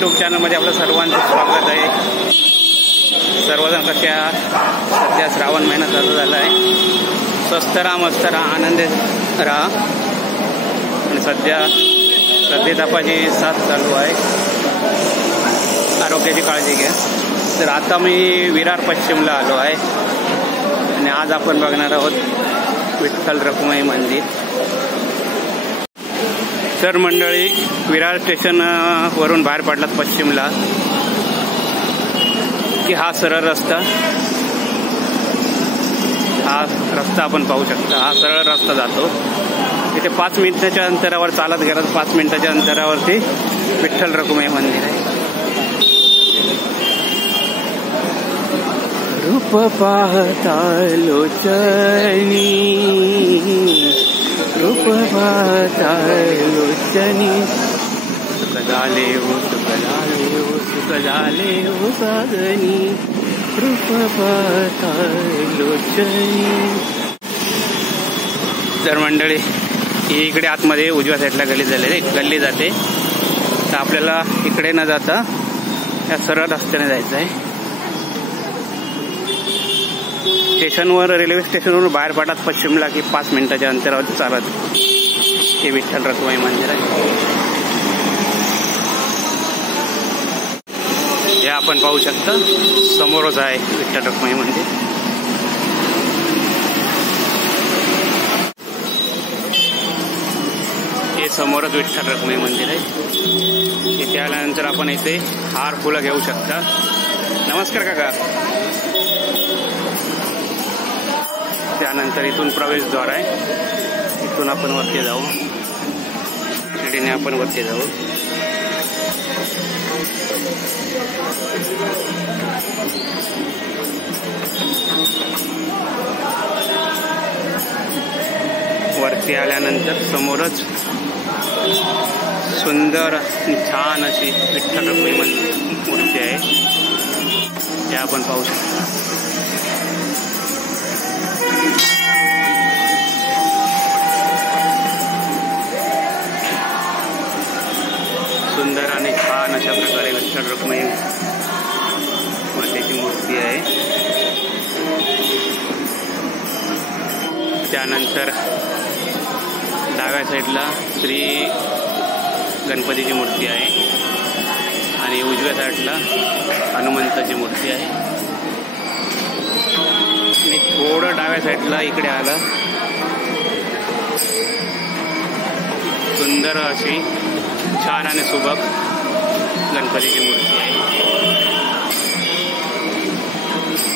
YouTube चॅनलमध्ये आपलं सर्वांचं स्वागत आहे। सर्वजण कसे आहात? सध्या श्रावण महिना चालू झाला आहे। स्वस्त राहा, मस्त राहा, आनंदित राहा। आणि सध्या सर्दी तापाची साथ चालू आहे, आरोग्याची काळजी घ्या। तर आता मी विरार पश्चिमला आलो आहे आणि आज आपण बघणार आहोत विठ्ठल रखुमाई मंदिर। तर मंडळी, विरार स्टेशन वरून बाहेर पडलात पश्चिमला की हा सरळ रस्ता, हा रस्ता आपण पाहू शकता। हा सरळ रस्ता जातो इथे 5 मिनिटाच्या अंतरावर, चालत गेलात 5 मिनिटाच्या अंतरावरती विठ्ठल रखुमाई मंदिर आहे। रूप पाहता लोचनी, रूप पाहता लोचनी, सुख झाले हो, सुख झाले हो, सुख झाले हो साजनी, रूप पाहता लोचनी। तर मंडळी, इकडे आतमध्ये उजव्या साईडला गल्ली जाते। तर आपल्याला इकडे न जाता या सरळ रस्त्याने जायचं आहे। स्टेशनवर, रेल्वे स्टेशनवरून बाहेर पडतात पश्चिमला की 5 मिनिटाच्या अंतरावर चालत हे विठ्ठल रखुमाई मंदिर आहे। हे आपण पाहू शकता, समोरच आहे विठ्ठल रखुमाई मंदिर। हे समोरच विठ्ठल रखुमाई मंदिर आहे। इथे आल्यानंतर आपण इथे हार फुलं घेऊ शकता। नमस्कार काका। त्यानंतर इथून प्रवेशद्वार आहे, इथून आपण वरती जाऊ, शिडीने आपण वरती जाऊ। वरती आल्यानंतर समोरच सुंदर छान अशी विठ्ठल रखुमाई मूर्ती आहे, हे आपण पाहू शकता। सुंदर आणि छान अशा प्रकारे विठ्ठल रखुमाई मातेची मूर्ती आहे। त्यानंतर डाव्या साईडला श्री गणपतीची मूर्ती आहे आणि उजव्या साईडला हनुमंताची मूर्ती आहे। आणि थोडं डाव्या साईडला इकडे आलं, सुंदर अशी छान आणि सुबक गणपतीची मूर्ती आहे,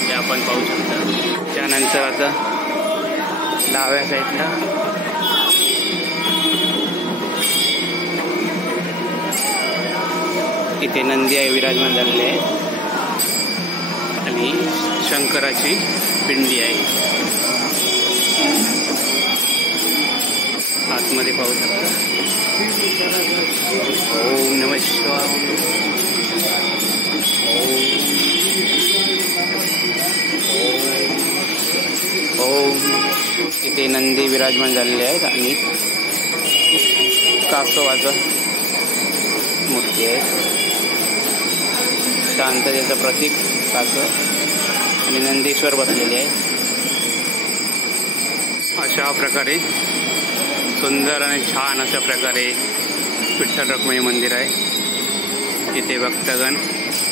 हे आपण पाहू शकता। त्यानंतर आता डाव्या साईडला इथे नंदी आहे, विराजमान झालेले आहे आणि शंकराची पिंडी आहे। आतमध्ये पाहू शकता। ओम नमः शिवाय, ओम। इथे नंदी विराजमान झालेले आहेत आणि कासवाचं मूर्ती आहे, शांततेचं प्रतीक कासव आणि नंदीश्वर बसलेले आहे। अशा प्रकारे सुंदर आणि छान अशा प्रकारे विठ्ठल रखुमाई मंदिर आहे। इथे भक्तगण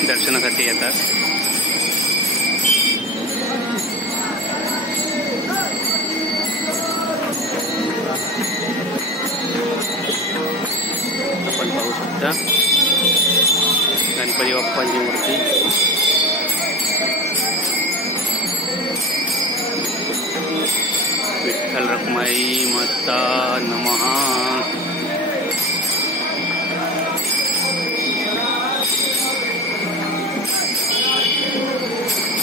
दर्शनासाठी येतात। आपण पाहू शकता गणपती बाप्पाची मूर्ती। विठ्ठल रखुमाई माता नमः।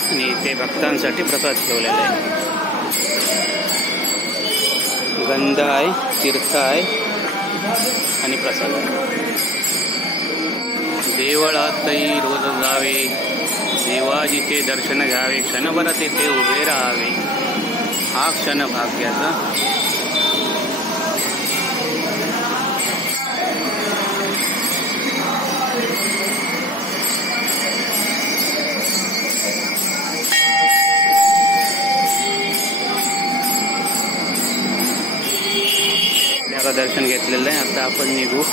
आणि इथे भक्तांसाठी प्रसाद ठेवलेला आहे, गंध आहे, तीर्थ आहे आणि प्रसाद आहे। देवळातही रोज जावे, देवाजीचे दर्शन घ्यावे, क्षणभर तेथे उभे राहावे, हा क्षण भाग्याचा। आपण निघू.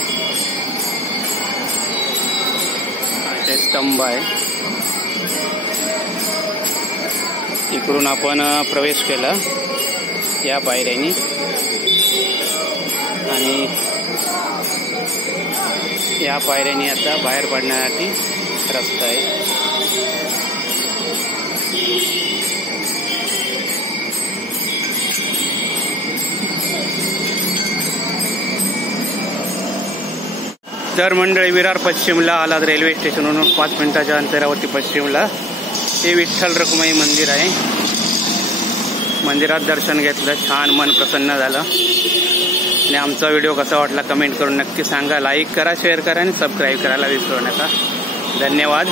ते स्तंभ आहे, इकडून आपण प्रवेश केला या पायऱ्यांनी आणि या पायऱ्यांनी आता बाहेर पडण्यासाठी रस्ता आहे. तर मंडळी, विरार पश्चिमला आलात रेल्वे स्टेशनवरून 5 मिनिटाच्या अंतरावरती पश्चिमला हे विठ्ठल रखुमाई मंदिर आहे. मंदिरात दर्शन घेतलं, छान मन प्रसन्न झालं. आणि आमचा व्हिडिओ कसा वाटला कमेंट करून नक्की सांगा. लाईक करा, शेअर करा आणि सबस्क्राईब करायला विसरू नका. धन्यवाद.